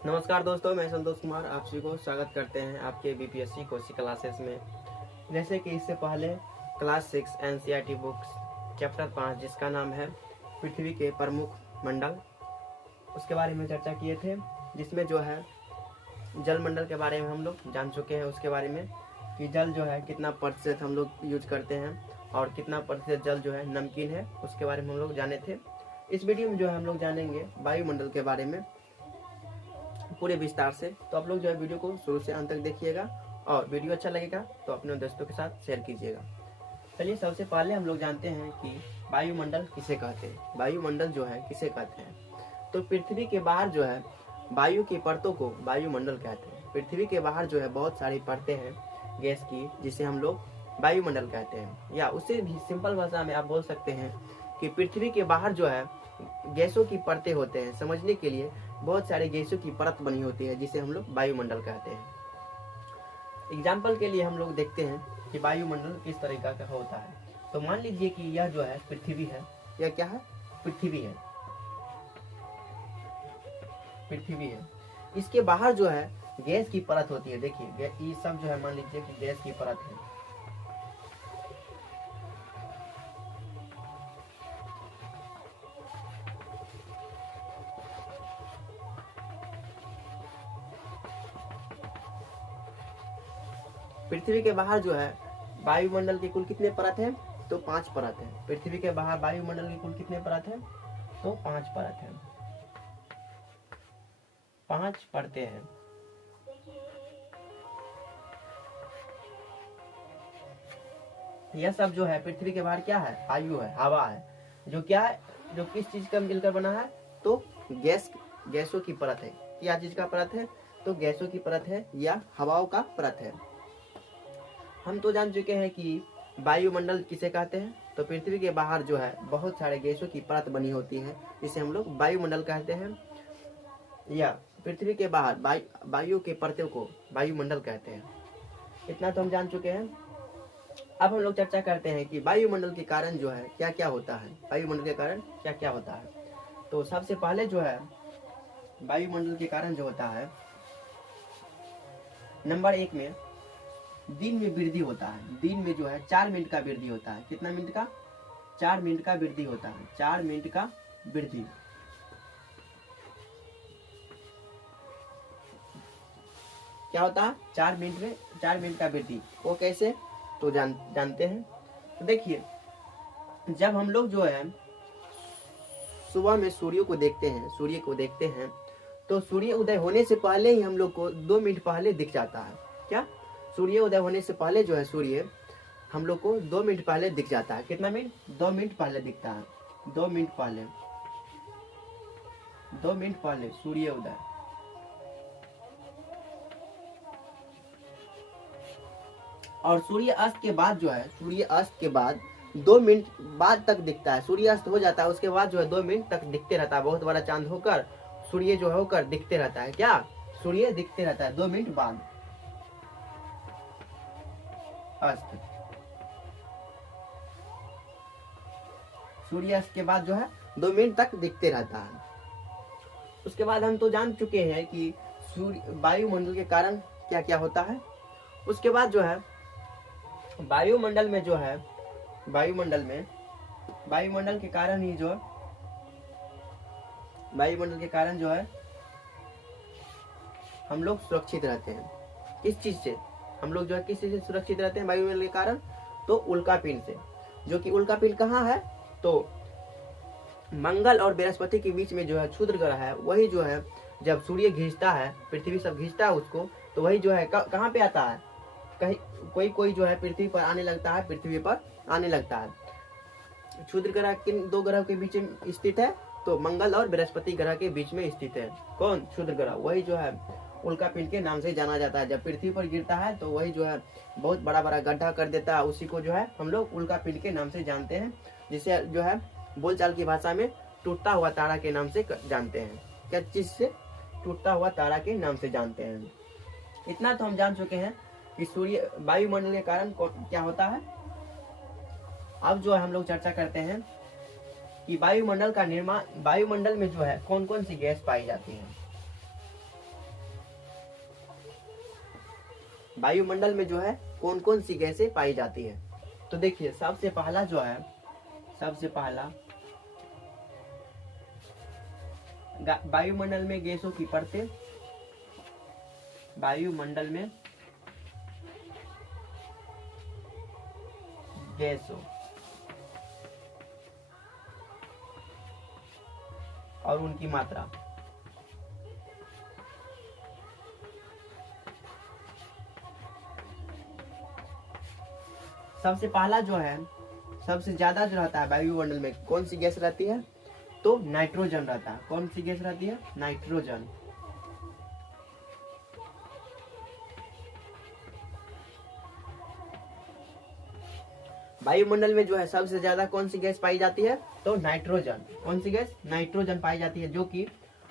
नमस्कार दोस्तों, मैं संतोष कुमार आप सभी को स्वागत करते हैं आपके बीपीएससी कोचिंग क्लासेस में। जैसे कि इससे पहले क्लास 6 एनसीईआरटी बुक्स चैप्टर 5 जिसका नाम है पृथ्वी के प्रमुख मंडल, उसके बारे में चर्चा किए थे, जिसमें जो है जल मंडल के बारे में हम लोग जान चुके हैं। उसके बारे में कि जल जो है कितना प्रतिशत हम लोग यूज करते हैं और कितना प्रतिशत जल जो है नमकीन है, उसके बारे में हम लोग जाने थे। इस वीडियो में जो है हम लोग जानेंगे वायुमंडल के बारे में पूरे विस्तार से। तो आप लोग जो है वीडियो को शुरू से अंत तक देखिएगा और वीडियो अच्छा लगेगा तो अपने दोस्तों के साथ शेयर कीजिएगा। चलिए, सबसे पहले हम लोग जानते हैं कि वायुमंडल किसे कहते हैं। वायुमंडल जो है किसे कहते हैं, तो पृथ्वी के बाहर जो है वायु की परतों को वायुमंडल कहते हैं। पृथ्वी के बाहर जो है बहुत सारी परतें हैं गैस की, जिसे हम लोग वायुमंडल कहते हैं। या उससे भी सिंपल भाषा में आप बोल सकते हैं कि पृथ्वी के बाहर जो है गैसों की परतें होते हैं। समझने के लिए बहुत सारे गैसों की परत बनी होती है जिसे हम लोग वायुमंडल कहते हैं। एग्जाम्पल के लिए हम लोग देखते हैं कि वायुमंडल किस तरीका का होता है। तो मान लीजिए कि यह जो है पृथ्वी है। यह क्या है? पृथ्वी है। पृथ्वी है, इसके बाहर जो है गैस की परत होती है। देखिए ये सब जो है मान लीजिए कि गैस की परत है। पृथ्वी के बाहर जो है वायुमंडल के कुल कितने परत हैं? तो 5 परत है। पृथ्वी के बाहर वायुमंडल के कुल कितने परत हैं? तो 5 परत है। 5 परतें हैं। यह सब जो है पृथ्वी के बाहर क्या है? वायु है, हवा है। जो क्या है? जो किस चीज का मिलकर बना है? तो गैसों की परत है। क्या चीज का परत है? तो गैसों की परत है या हवाओं का परत है। हम तो जान चुके हैं कि वायुमंडल किसे कहते हैं। तो पृथ्वी के बाहर जो है बहुत सारे गैसों की परत बनी होती है, जिसे हम लोग वायुमंडल कहते हैं। या पृथ्वी के बाहर वायु के परतों को वायुमंडल कहते हैं। इतना तो हम जान चुके हैं। अब हम लोग चर्चा करते हैं कि वायुमंडल के कारण जो है क्या क्या होता है। वायुमंडल के कारण क्या क्या होता है। तो सबसे पहले जो है वायुमंडल के कारण जो होता है, नंबर 1 में दिन में वृद्धि होता है। दिन में जो है 4 मिनट का वृद्धि होता है। कितना मिनट का? 4 मिनट का वृद्धि होता है। 4 मिनट का वृद्धि। क्या होता है? 4 मिनट का वृद्धि। वो कैसे? तो जानते हैं। तो देखिए, जब हम लोग जो है सुबह में सूर्य को देखते हैं तो सूर्य उदय होने से पहले ही हम लोग को 2 मिनट पहले दिख जाता है। क्या? सूर्य उदय होने से पहले जो है सूर्य हम लोग को 2 मिनट पहले दिख जाता है। कितना मिनट? 2 मिनट पहले दिखता है। 2 मिनट पहले, 2 मिनट पहले सूर्य उदय। और सूर्य अस्त के बाद जो है, सूर्य अस्त के बाद 2 मिनट बाद तक दिखता है। सूर्य अस्त हो जाता है, उसके बाद जो है 2 मिनट तक दिखते रहता है। बहुत बड़ा चांद होकर सूर्य जो होकर दिखते रहता है। क्या? सूर्य दिखते रहता है 2 मिनट बाद अस्त। सूर्यास्त के बाद जो है 2 मिनट तक दिखते रहता है। उसके बाद हम तो जान चुके हैं कि वायुमंडल के कारण क्या क्या होता है। उसके बाद जो है वायुमंडल में जो है वायुमंडल के कारण ही जो है वायुमंडल के कारण जो है हम लोग सुरक्षित रहते हैं। किस चीज से हम लोग जो है किस चीज से सुरक्षित रहते हैं? वायुमंडल के कारण। तो उल्कापिंड से। जो कि उल्कापिंड कहाँ है? तो मंगल और बृहस्पति के बीच में जो है क्षुद्र ग्रह है। वही जो है जब सूर्य घिसता है, पृथ्वी सब घिसता है उसको, तो वही जो है कहाँ पे आता है? कहीं कोई जो है पृथ्वी पर आने लगता है। पृथ्वी पर आने लगता है। क्षुद्र ग्रह किन 2 ग्रह के बीच में स्थित है? तो मंगल और बृहस्पति ग्रह के बीच में स्थित है। कौन? क्षुद्र ग्रह। वही जो है उल्कापिंड के नाम से जाना जाता है। जब पृथ्वी पर गिरता है तो वही जो है बहुत बड़ा बड़ा गड्ढा कर देता है। उसी को जो है हम लोग उल्कापिंड के नाम से जानते हैं, जिसे जो है बोलचाल की भाषा में टूटता हुआ तारा के नाम से जानते हैं। क्या चीज से? टूटता हुआ तारा के नाम से जानते हैं। इतना तो हम जान चुके हैं कि सूर्य वायुमंडल के कारण क्या होता है। अब जो है हम लोग चर्चा करते हैं कि वायुमंडल का निर्माण, वायुमंडल में जो है कौन कौन सी गैस पाई जाती है। वायुमंडल में जो है कौन कौन सी गैसें पाई जाती है। तो देखिए सबसे पहला जो है, सबसे पहला वायुमंडल में गैसों की परतें, वायुमंडल में गैसों और उनकी मात्रा। सबसे पहला जो है, सबसे ज्यादा जो रहता है वायुमंडल में कौन सी गैस रहती है, तो नाइट्रोजन रहता है। कौन सी गैस रहती है, नाइट्रोजन। वायुमंडल में जो है सबसे ज्यादा कौन सी गैस पाई जाती है, तो नाइट्रोजन। कौन सी गैस, नाइट्रोजन पाई जाती है, जो कि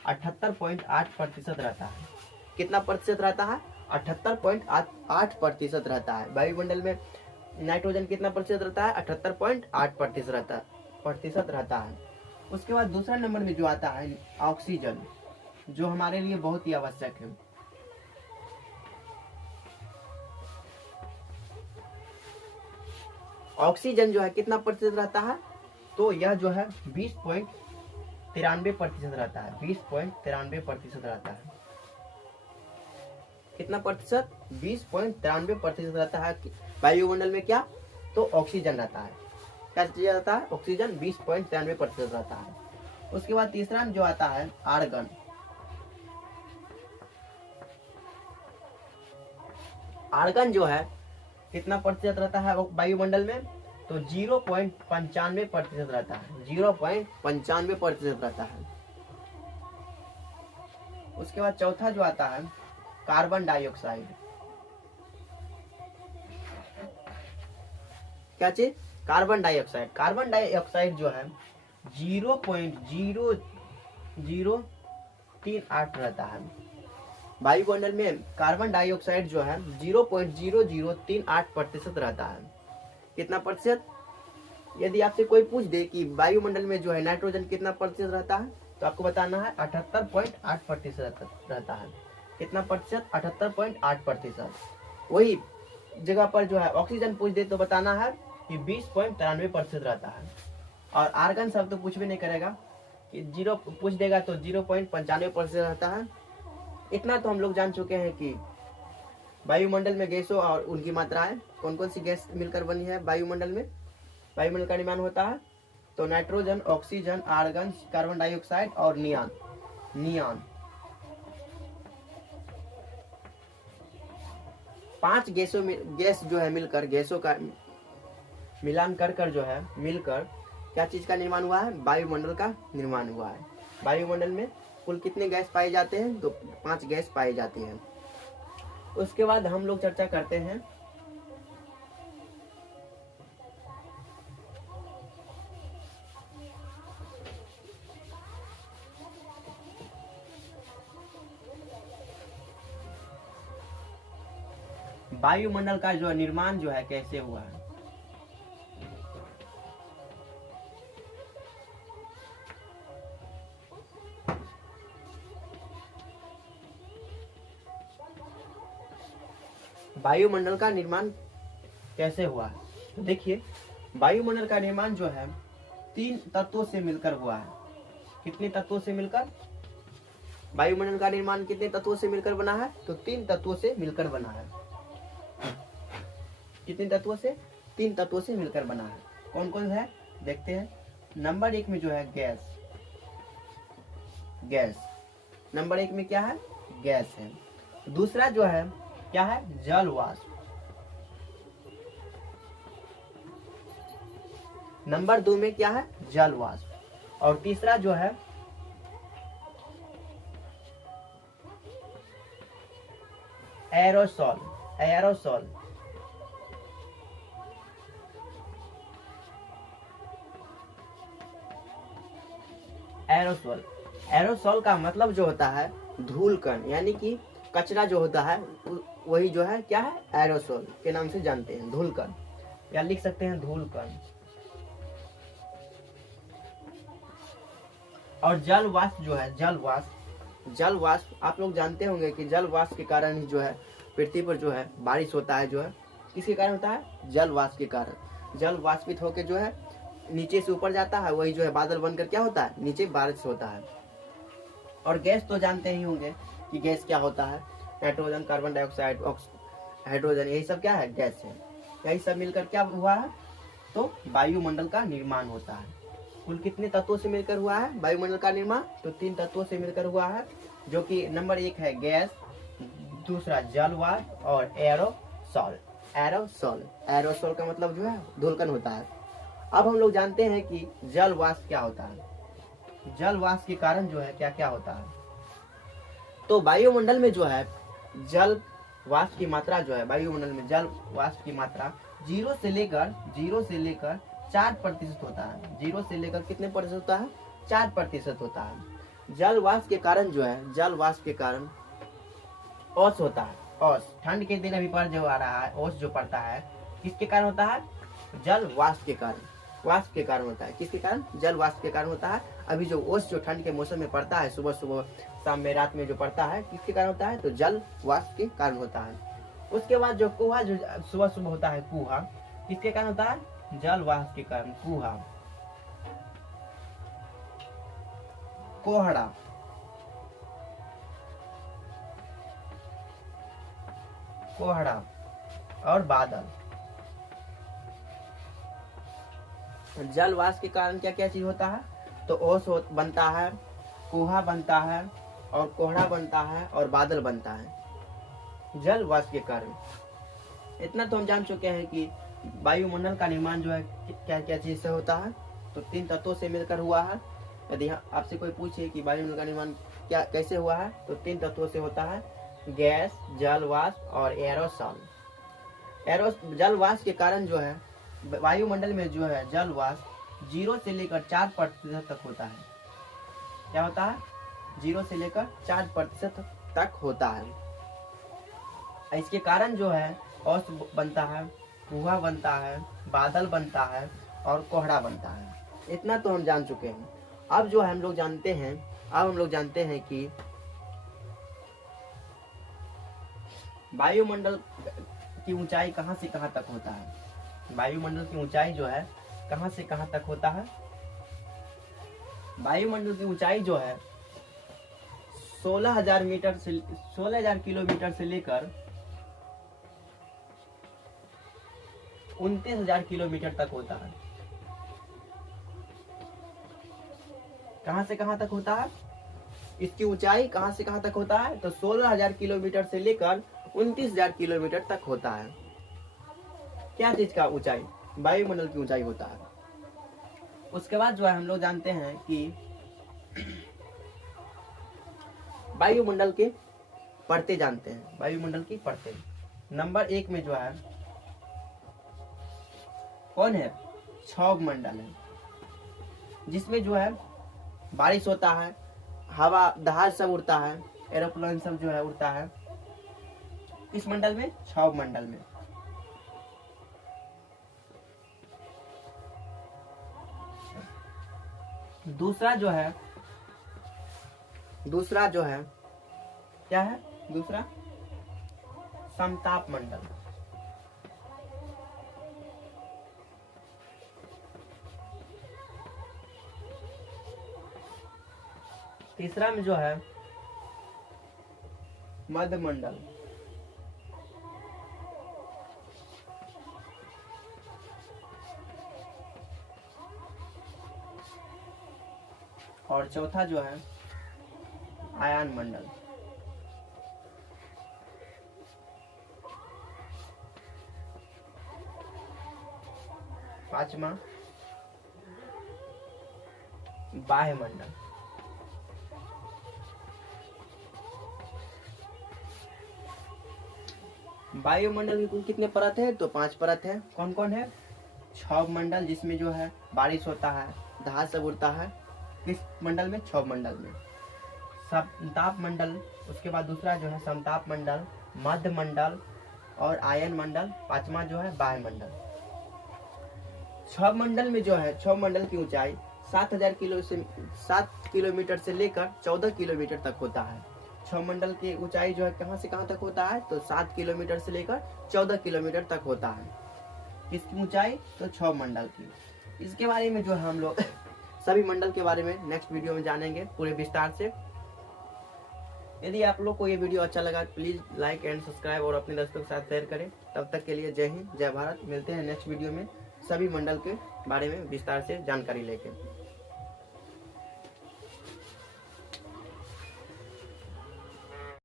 78.8% रहता है। कितना प्रतिशत रहता है, 78.8% रहता है। वायुमंडल में नाइट्रोजन कितना प्रतिशत रहता है, 78.8% रहता है। उसके बाद दूसरा नंबर में जो आता है ऑक्सीजन, जो हमारे लिए बहुत ही आवश्यक है। ऑक्सीजन जो है कितना प्रतिशत रहता है, तो यह जो है 20.93% रहता है। 20.93% रहता है। कितना प्रतिशत, 20.93% रहता है वायुमंडल में। क्या, तो ऑक्सीजन रहता है। क्या चीज रहता है, ऑक्सीजन 20.93% रहता है। उसके बाद तीसरा जो आता है आर्गन। आर्गन जो है कितना प्रतिशत रहता है वायुमंडल में, तो 0.95% रहता है। 0.95% रहता है। उसके बाद चौथा जो आता है कार्बन डाइऑक्साइड। क्या चीज, कार्बन डाइऑक्साइड। कार्बन डाइऑक्साइड जो है 0.0038 रहता है। वायुमंडल में कार्बन डाइऑक्साइड जो है 0.0038% रहता है। कितना प्रतिशत, यदि आपसे कोई पूछ दे कि वायुमंडल में जो है नाइट्रोजन कितना प्रतिशत रहता है, तो आपको बताना है 78.8% रहता है। कितना प्रतिशत, 78.8%। वही जगह पर जो है ऑक्सीजन पूछ दे तो बताना है कि 20.93% रहता है। और आर्गन सब तो पूछ भी नहीं करेगा, कि 0 पूछ देगा तो 0.95% रहता है। इतना तो हम लोग जान चुके हैं कि वायुमंडल में गैसों और उनकी मात्राएं, कौन कौन सी गैस मिलकर बनी है वायुमंडल में। वायुमंडल का निर्माण होता है तो nitrogen, oxygen, argon, carbon dioxide और नियान। नियान 5 गैसों में, गैस जो है मिलकर, गैसों का मिलान कर जो है मिलकर क्या चीज का निर्माण हुआ है, वायुमंडल का निर्माण हुआ है। वायुमंडल में कुल कितने गैस पाए जाते हैं, तो 5 गैस पाई जाती है। उसके बाद हम लोग चर्चा करते हैं वायुमंडल का जो निर्माण जो है कैसे हुआ है। वायुमंडल का निर्माण कैसे हुआ है, तो देखिए वायुमंडल का निर्माण जो है 3 तत्वों से मिलकर हुआ है। कितने तत्वों से मिलकर, वायुमंडल का निर्माण कितने तत्वों से मिलकर बना है, तो 3 तत्वों से मिलकर बना है। कितने तत्वों से, 3 तत्वों से मिलकर बना है। कौन कौन है देखते हैं। नंबर 1 में जो है गैस, गैस नंबर 1 में क्या है, गैस है। दूसरा जो है क्या है, जल वाष्प। नंबर 2 में क्या है, जल वाष्प। और तीसरा जो है एरोसॉल। एरोसॉल एरोसॉल एरोसॉल का मतलब जो होता है धूल कण, यानी कि कचरा जो होता है वही जो है क्या है, एरोसॉल के नाम से जानते हैं, धूल कण, या लिख सकते हैं धूल कण। और जल वाष्प जो है, जल वाष्प आप लोग जानते होंगे कि जल वाष्प के कारण ही जो है पृथ्वी पर जो है बारिश होता है जो है किसके कारण होता है? जल वाष्प के कारण। जल वाष्पित होकर जो है नीचे से ऊपर जाता है, वही जो है बादल बनकर क्या होता है? नीचे बारिश होता है। और गैस तो जानते ही होंगे कि गैस क्या होता है। नाइट्रोजन, कार्बन डाइऑक्साइड, हाइड्रोजन, यही सब क्या है? गैस है। यही सब मिलकर क्या हुआ है? तो वायुमंडल का निर्माण होता है। कुल कितने तत्वों से मिलकर हुआ है वायुमंडल का निर्माण? तो 3 तत्वों से मिलकर हुआ है, जो कि नंबर 1 है गैस, दूसरा जल वाष्प और एरोसॉल। एरोसॉल, एरोसॉल का मतलब जो है धुलकन होता है। अब हम लोग जानते हैं कि जल वाष्प क्या होता है। जल वाष्प के कारण जो है क्या क्या होता है? तो वायुमंडल में जो है जल वाष्प की मात्रा जो है, वायुमंडल में जल वाष्प की मात्रा 0 से लेकर 4% होता है। 0 से लेकर कितने प्रतिशत होता है? 4% होता है। जल वाष्प के कारण जो है, जल वाष्प के कारण ओस होता है। ओस, ठंड के दिन अभी पर जो आ रहा है, ओस जो पड़ता है किसके कारण होता है? जल वाष्प के कारण। वाष्प के कारण होता है। किसके कारण? जल वाष्प के कारण होता है। अभी जो ओस जो ठंड के मौसम में पड़ता है, सुबह सुबह, शाम में, रात में जो पड़ता है, किसके कारण होता है? तो जल वाष्प के कारण होता है। उसके बाद जो कुहा जो सुबह सुबह होता है, कुहा किसके कारण होता है? जल वाष्प के कारण। कुहा, कोहरा, कोहरा और बादल। जल वाष्प के कारण क्या क्या चीज होता है? तो ओस बनता है, कुहा बनता है और कोहरा बनता है और बादल बनता है जल वाष्प के कारण। इतना तो हम जान चुके हैं कि वायुमंडल का निर्माण जो है क्या क्या चीज से होता है। तो 3 तत्वों से मिलकर हुआ है। यदि आपसे कोई पूछे कि वायुमंडल का निर्माण क्या कैसे हुआ है, तो 3 तत्वों से होता है, गैस, जल वाष्प और एरोसॉल। जल वाष्प के कारण जो है वायुमंडल में जो है जल वाष्प 0 से लेकर 4% तक होता है। क्या होता है? 0 से लेकर 4% तक होता है। इसके कारण जो है ओस बनता है, कुहा बनता है, बादल बनता है और कोहरा बनता है। इतना तो हम जान चुके हैं। अब जो हम लोग जानते हैं कि वायुमंडल की ऊंचाई कहां से कहां तक होता है। वायुमंडल की ऊंचाई जो है कहां से कहां तक होता है? वायुमंडल की ऊंचाई जो है 16,000 किलोमीटर से लेकर 29,000 किलोमीटर तक होता है। कहां से कहां तक होता है? इसकी ऊंचाई कहां से कहां तक होता है? तो 16,000 किलोमीटर से लेकर 29,000 किलोमीटर तक होता है। क्या चीज का ऊंचाई? वायुमंडल की ऊंचाई होता है। उसके बाद जो है हम लोग जानते हैं कि वायुमंडल के परतें जानते हैं। वायुमंडल की परतें नंबर 1 में जो है कौन है? क्षोभ मंडल है, जिसमें जो है बारिश होता है, हवा, जहाज सब उड़ता है, एरोप्लेन सब जो है उड़ता है। किस मंडल में? क्षोभ मंडल में। दूसरा जो है क्या है? दूसरा समताप मंडल। तीसरा में जो है मध्य मंडल। और चौथा जो है आयन मंडल। पांचवा बाह्य मंडल। वायुमंडल की कुल कितने परत है? तो 5 परत है। कौन कौन है? क्षोभ मंडल, जिसमें जो है बारिश होता है, जहाज सब उड़ता है। किस मंडल में? क्षोभ मंडल में। समताप मंडल, उसके बाद दूसरा जो है समताप मंडल, मध्य मंडल और आयन मंडल। पांचवा जो है बाह्य मंडल। क्षोभ मंडल में जो है क्षोभ मंडल की ऊंचाई 7 किलोमीटर से लेकर 14 किलोमीटर तक होता है। छह मंडल की ऊंचाई जो है कहाँ से कहाँ तक होता है, तो 7 किलोमीटर से लेकर 14 किलोमीटर तक होता है। किसकी ऊंचाई, तो छह मंडल की। इसके बारे में जो है हम लोग सभी मंडल के बारे में नेक्स्ट वीडियो में जानेंगे पूरे विस्तार से। यदि आप लोग को ये वीडियो अच्छा लगा प्लीज लाइक एंड सब्सक्राइब और अपने दोस्तों के साथ शेयर करें। तब तक के लिए जय हिंद, जय भारत। मिलते हैं नेक्स्ट वीडियो में सभी मंडल के बारे में विस्तार से जानकारी लेके।